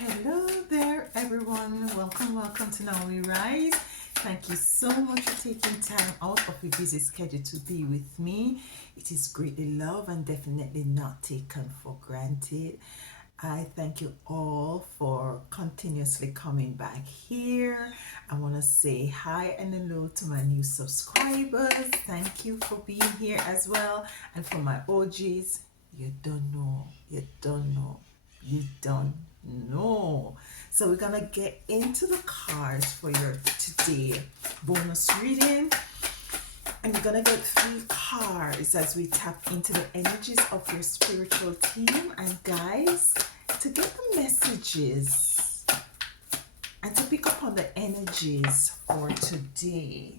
Hello there, everyone. Welcome to Now We Rise. Thank you so much for taking time out of your busy schedule to be with me. It is greatly loved and definitely not taken for granted. I thank you all for continuously coming back here. I want to say hi and hello to my new subscribers. Thank you for being here as well. And for my OGs, you don't know, you don't know, you don't know. So we're gonna get into the cards for your today bonus reading. And we're gonna get 3 cards as we tap into the energies of your spiritual team. And guys, to get the messages and to pick up on the energies for today.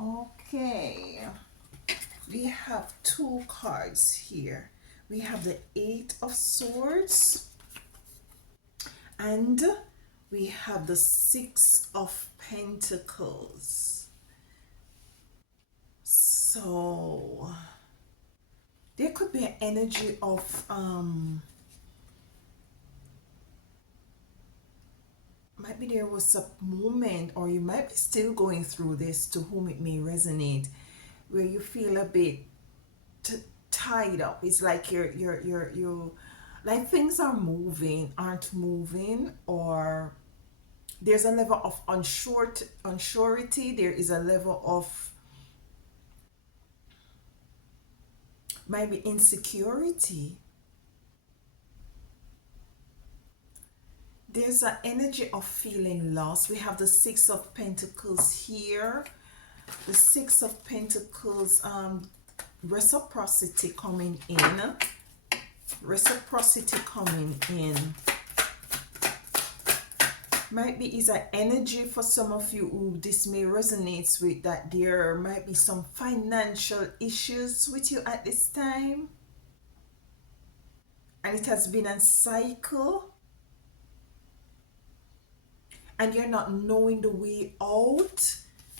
Okay, we have 2 cards here. We have the 8 of Swords and we have the 6 of Pentacles. So there could be an energy of maybe there was a moment, or you might be still going through this, to whom it may resonate, where you feel a bit tied up. It's like you're like things are moving, aren't moving, or there's a level of unsurety. There is a level of maybe insecurity. There's an energy of feeling lost. We have the 6 of Pentacles here. The 6 of Pentacles, reciprocity coming in. Reciprocity coming in. Might be is an energy for some of you who this may resonate with, that there might be some financial issues with you at this time. And it has been a cycle. And you're not knowing the way out.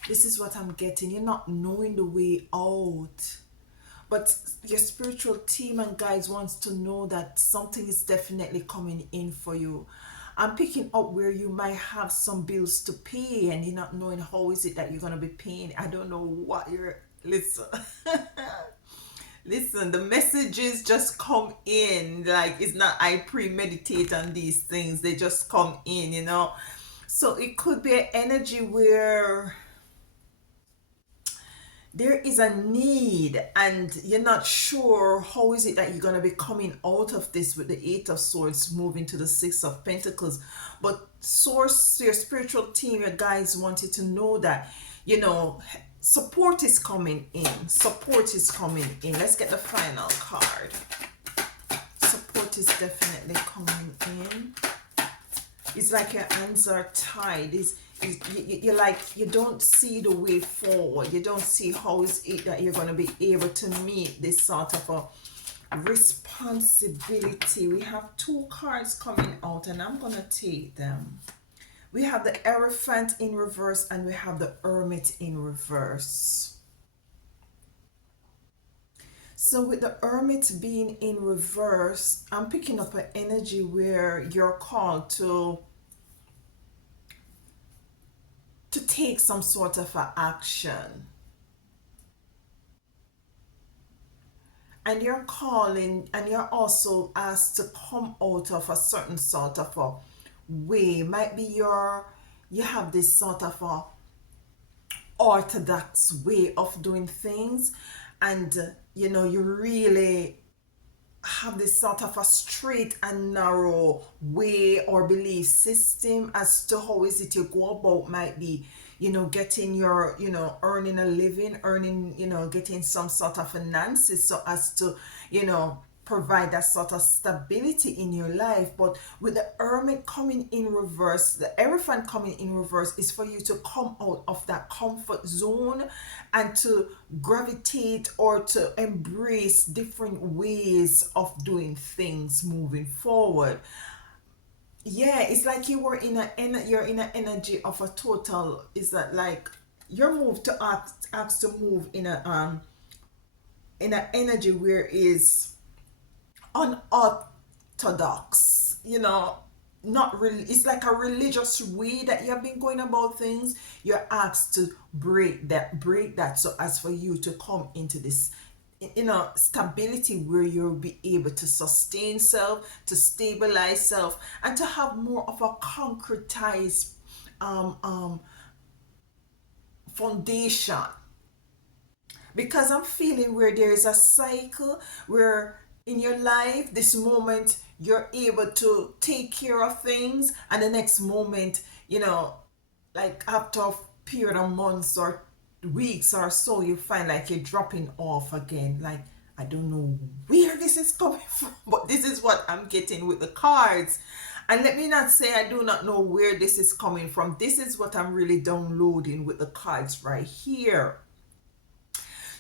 This is what I'm getting. You're not knowing the way out. But your spiritual team and guides wants to know that something is definitely coming in for you. I'm picking up where you might have some bills to pay and you're not knowing how is it that you're going to be paying. I don't know what you're... Listen. Listen, the messages just come in. Like, it's not I premeditate on these things. They just come in, you know. So it could be an energy where there is a need and you're not sure how is it that you're going to be coming out of this, with the 8 of Swords moving to the 6 of Pentacles. But source, your spiritual team, your guides want you to know that, you know, support is coming in. Support is coming in. Let's get the final card. Support is definitely coming in. It's like your hands are tied. You're like, you don't see the way forward. You don't see how is it that you're going to be able to meet this sort of a responsibility. We have 2 cards coming out and I'm going to take them. We have the Hierophant in reverse and we have the Hermit in reverse. So with the Hermit being in reverse, I'm picking up an energy where you're called to take some sort of an action. And you're calling, and you're also asked to come out of a certain sort of a way. Might be you have this sort of a orthodox way of doing things, and you know, you really have this sort of a straight and narrow way or belief system as to how is it you go about. Might be, you know, getting your, you know, earning a living, earning, you know, getting some sort of finances so as to, you know, provide that sort of stability in your life. But with the Hermit coming in reverse, the Hierophant coming in reverse, is for you to come out of that comfort zone and to gravitate or to embrace different ways of doing things moving forward. Yeah, it's like you were you're in an energy of a total, is that like you're moved to asked to move in an energy where is unorthodox, you know, not really, it's like a religious way that you have been going about things. You're asked to break that so as for you to come into this stability where you'll be able to sustain self, to stabilize self, and to have more of a concretized um, um, foundation. Because I'm feeling where there is a cycle where in your life, this moment you're able to take care of things, and the next moment, like after a period of months or weeks or so, you find like you're dropping off again. Like, I don't know where this is coming from, but this is what I'm getting with the cards. And let me not say I do not know where this is coming from. This is what I'm really downloading with the cards right here.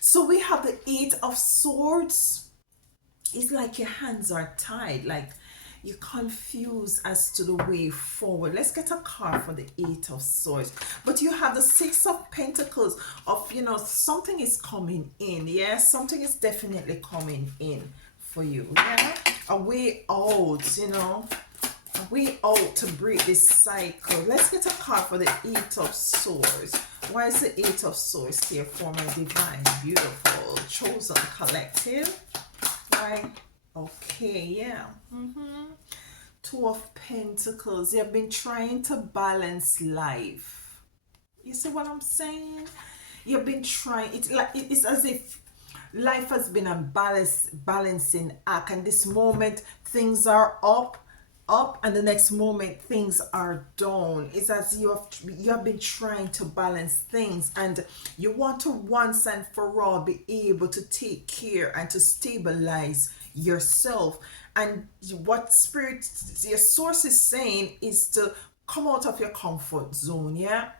So we have the Eight of Swords. It's like your hands are tied, like you're confused as to the way forward. Let's get a card for the Eight of Swords. But you have the Six of Pentacles of, something is coming in. Yeah, something is definitely coming in for you. Yeah, a way out, a way out to break this cycle. Let's get a card for the Eight of Swords. Why is the Eight of Swords here for my divine, beautiful, chosen collective? Why? Okay, yeah. Two of Pentacles. You have been trying to balance life. You see what I'm saying? You've been trying. It's as if life has been a balancing act, and this moment things are up, and the next moment things are down. It's as you have been trying to balance things, and you want to once and for all be able to take care and to stabilize yourself. And what spirit, your source is saying is to come out of your comfort zone. Yeah,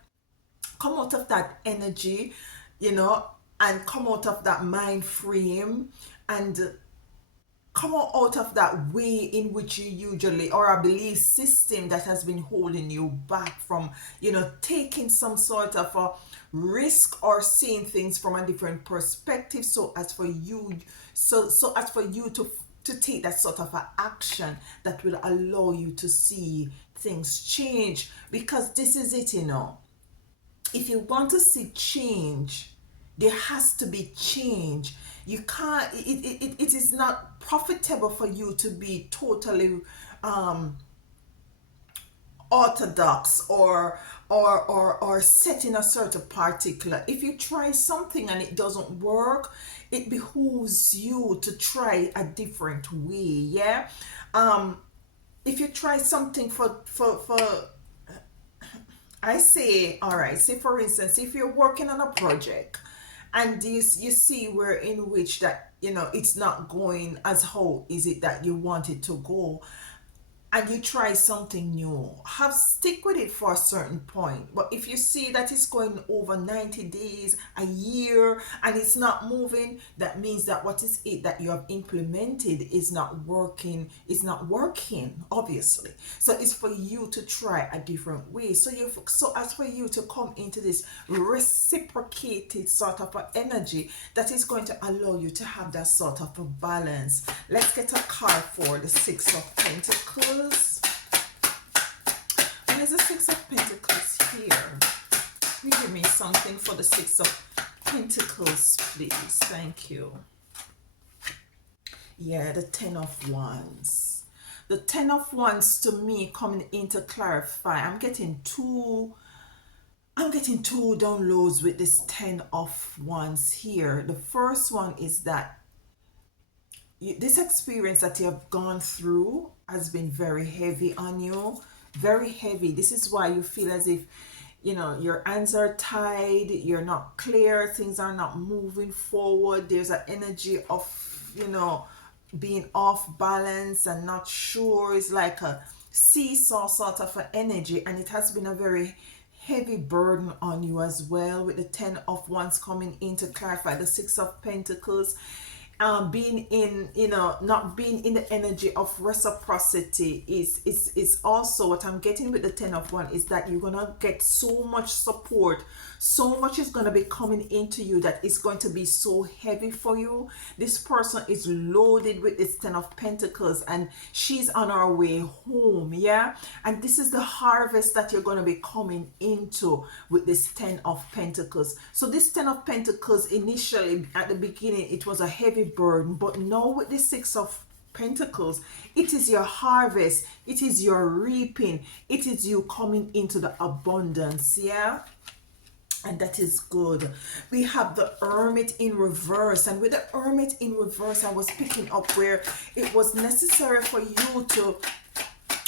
come out of that energy, and come out of that mind frame, and come out of that way in which you usually, or a belief system that has been holding you back from, taking some sort of a risk or seeing things from a different perspective, so as for you to take that sort of a action that will allow you to see things change. Because this is it, if you want to see change, there has to be change. You can't, it is not profitable for you to be totally orthodox or set in a certain particular. If you try something and it doesn't work, it behooves you to try a different way. Yeah, if you try something for I say, all right, say for instance, if you're working on a project and you see where in which that it's not going as how is it that you want it to go, and you try something new, stick with it for a certain point. But if you see that it's going over 90 days, a year, and it's not moving, that means that what is it that you have implemented is not working. It's not working, obviously. So it's for you to try a different way. So as for you to come into this reciprocated sort of energy that is going to allow you to have that sort of a balance. Let's get a card for the Six of Pentacles. Why is the Six of Pentacles here? Give me something for the Six of Pentacles, please. Thank you. Yeah, the Ten of Wands. The Ten of Wands to me coming in to clarify. I'm getting two downloads with this Ten of Wands here. The first one is that this experience that you have gone through has been very heavy on you, very heavy. This is why you feel as if your hands are tied, you're not clear, things are not moving forward. There's an energy of being off balance and not sure. It's like a seesaw sort of an energy, and it has been a very heavy burden on you as well, with the Ten of Wands coming in to clarify the Six of Pentacles. being in, not being in the energy of reciprocity is also what I'm getting with the 10 of 1, is that you're gonna get so much support, so much is gonna be coming into you that is going to be so heavy for you. This person is loaded with this 10 of Pentacles, and she's on her way home. Yeah, and this is the harvest that you're going to be coming into with this 10 of Pentacles. So this 10 of Pentacles, initially at the beginning, it was a heavy burden, but now with the 6 of Pentacles, it is your harvest, it is your reaping, it is you coming into the abundance. Yeah, and that is good. We have the Hermit in reverse, and with the Hermit in reverse, I was picking up where it was necessary for you to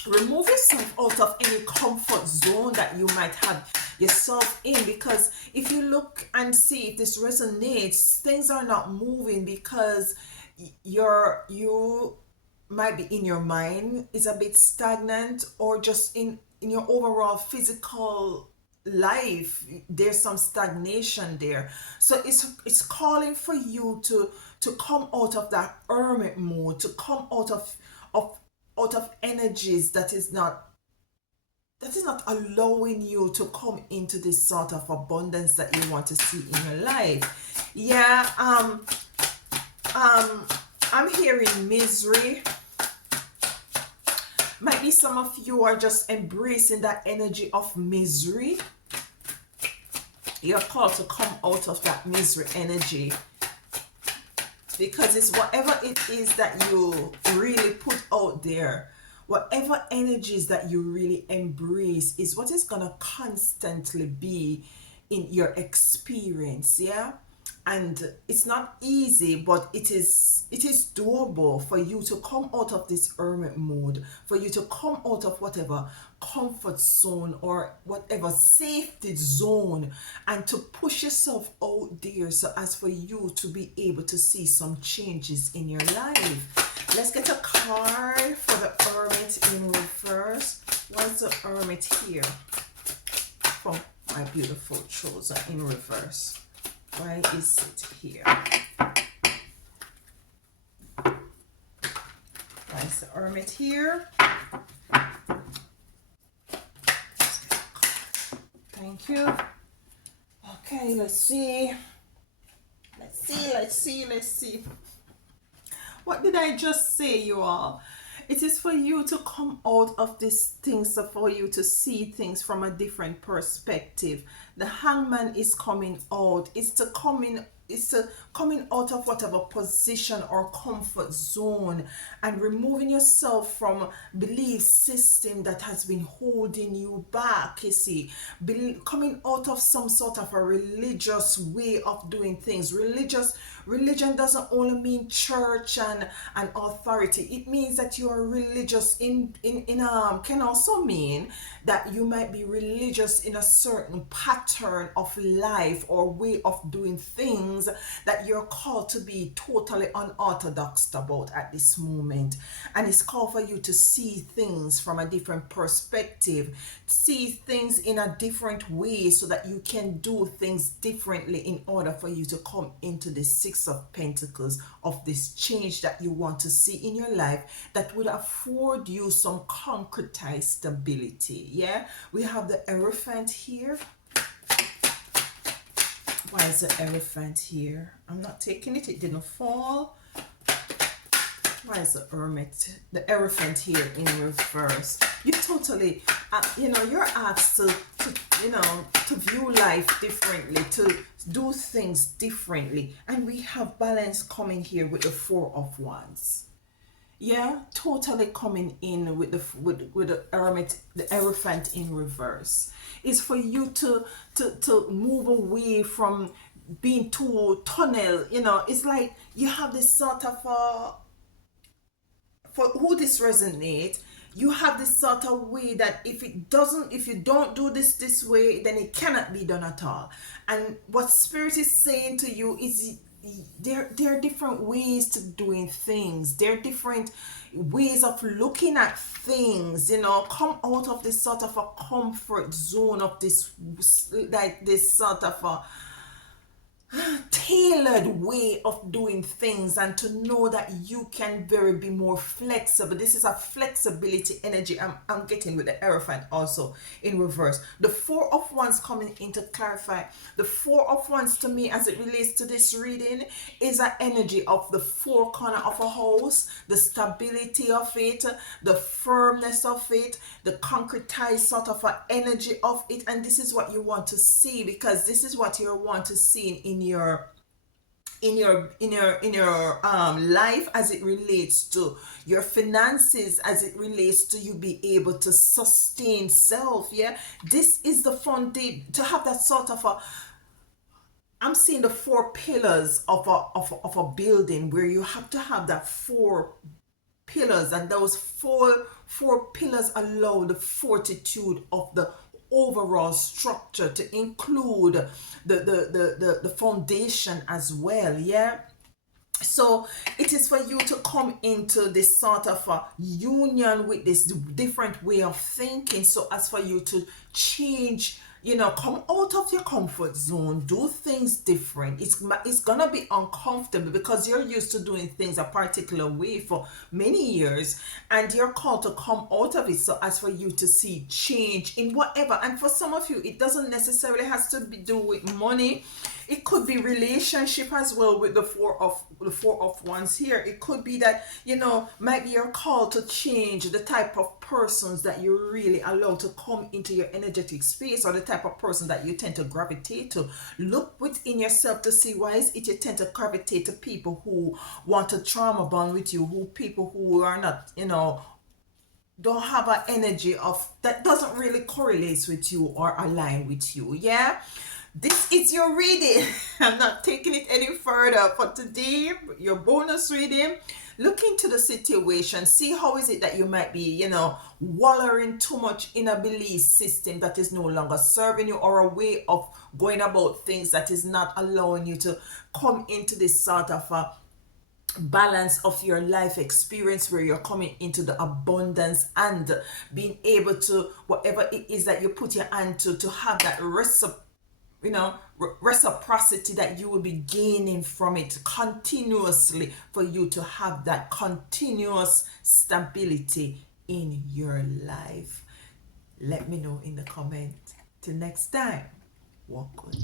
remove yourself out of any comfort zone that you might have yourself in, because if you look and see if this resonates, things are not moving because you might be in your mind is a bit stagnant, or just in your overall physical life there's some stagnation there. So it's calling for you to come out of that hermit mode, to come out of energies that is not allowing you to come into this sort of abundance that you want to see in your life. Yeah, I'm hearing misery. Might be some of you are just embracing that energy of misery. You're called to come out of that misery energy, because it's whatever it is that you really put out there, whatever energies that you really embrace is what is going to constantly be in your experience. Yeah, and it's not easy, but it is doable for you to come out of this hermit mode, for you to come out of whatever comfort zone or whatever safety zone, and to push yourself out there, so as for you to be able to see some changes in your life. Let's get a card for the Hermit in reverse. What's the Hermit here from my beautiful chosen in reverse? Why is it here? Why is the Hermit here? Thank you. Okay, let's see. Let's see. What did I just say, you all? It is for you to come out of these things, so for you to see things from a different perspective. The Hangman is coming out. It's to coming out of whatever position or comfort zone, and removing yourself from belief system that has been holding you back. You see, coming out of some sort of a religious way of doing things. Religion doesn't only mean church and authority. It means that you are religious can also mean that you might be religious in a certain pattern of life or way of doing things that you're called to be totally unorthodox about at this moment. And it's called for you to see things from a different perspective, see things in a different way, so that you can do things differently in order for you to come into the 6 of Pentacles, of this change that you want to see in your life that would afford you some concretized stability. Yeah, we have the Elephant here. Why is the Elephant here? I'm not taking it. It didn't fall. Why is the Elephant here in reverse? You totally, you're asked to view life differently, to do things differently. And we have balance coming here with the 4 of Wands. Yeah, totally coming in with the Elephant in reverse. It's for you to move away from being too tunnel. It's like you have this sort of for who this resonates, you have this sort of way that if you don't do this way, then it cannot be done at all. And what Spirit is saying to you is there are different ways to doing things. There are different ways of looking at things. Come out of this sort of a comfort zone of this, like this sort of a tailored way of doing things, and to know that you can very be more flexible. This is a flexibility energy I'm getting with the Hierophant also in reverse. The Four of Wands coming in to clarify. The Four of Wands to me, as it relates to this reading, is an energy of the four corner of a house, the stability of it, the firmness of it, the concretized sort of an energy of it. And this is what you want to see, because this is what you want to see in your life, as it relates to your finances, as it relates to you be able to sustain self. Yeah, this is the foundation to have that sort of a, I'm seeing the four pillars of a building, where you have to have that four pillars, and those four pillars allow the fortitude of the overall structure to include the foundation as well. Yeah, so it is for you to come into this sort of a union with this different way of thinking, so as for you to change, come out of your comfort zone, do things different. It's gonna be uncomfortable, because you're used to doing things a particular way for many years, and you're called to come out of it, so as for you to see change in whatever. And for some of you, it doesn't necessarily has to be do with money. It could be relationship as well, with the four of wands here. It could be that, maybe you're called to change the type of persons that you really allow to come into your energetic space, or the type of person that you tend to gravitate to. Look within yourself to see, why is it you tend to gravitate to people who want to trauma bond with you, people who are not, don't have an energy of that, doesn't really correlate with you or align with you. Yeah, this is your reading. I'm not taking it any further for today. Your bonus reading. Look into the situation. See how is it that you might be, wallowing too much in a belief system that is no longer serving you, or a way of going about things that is not allowing you to come into this sort of a balance of your life experience, where you're coming into the abundance and being able to, whatever it is that you put your hand to have that reciprocity that you will be gaining from it continuously, for you to have that continuous stability in your life. Let me know in the comment. Till next time, walk good.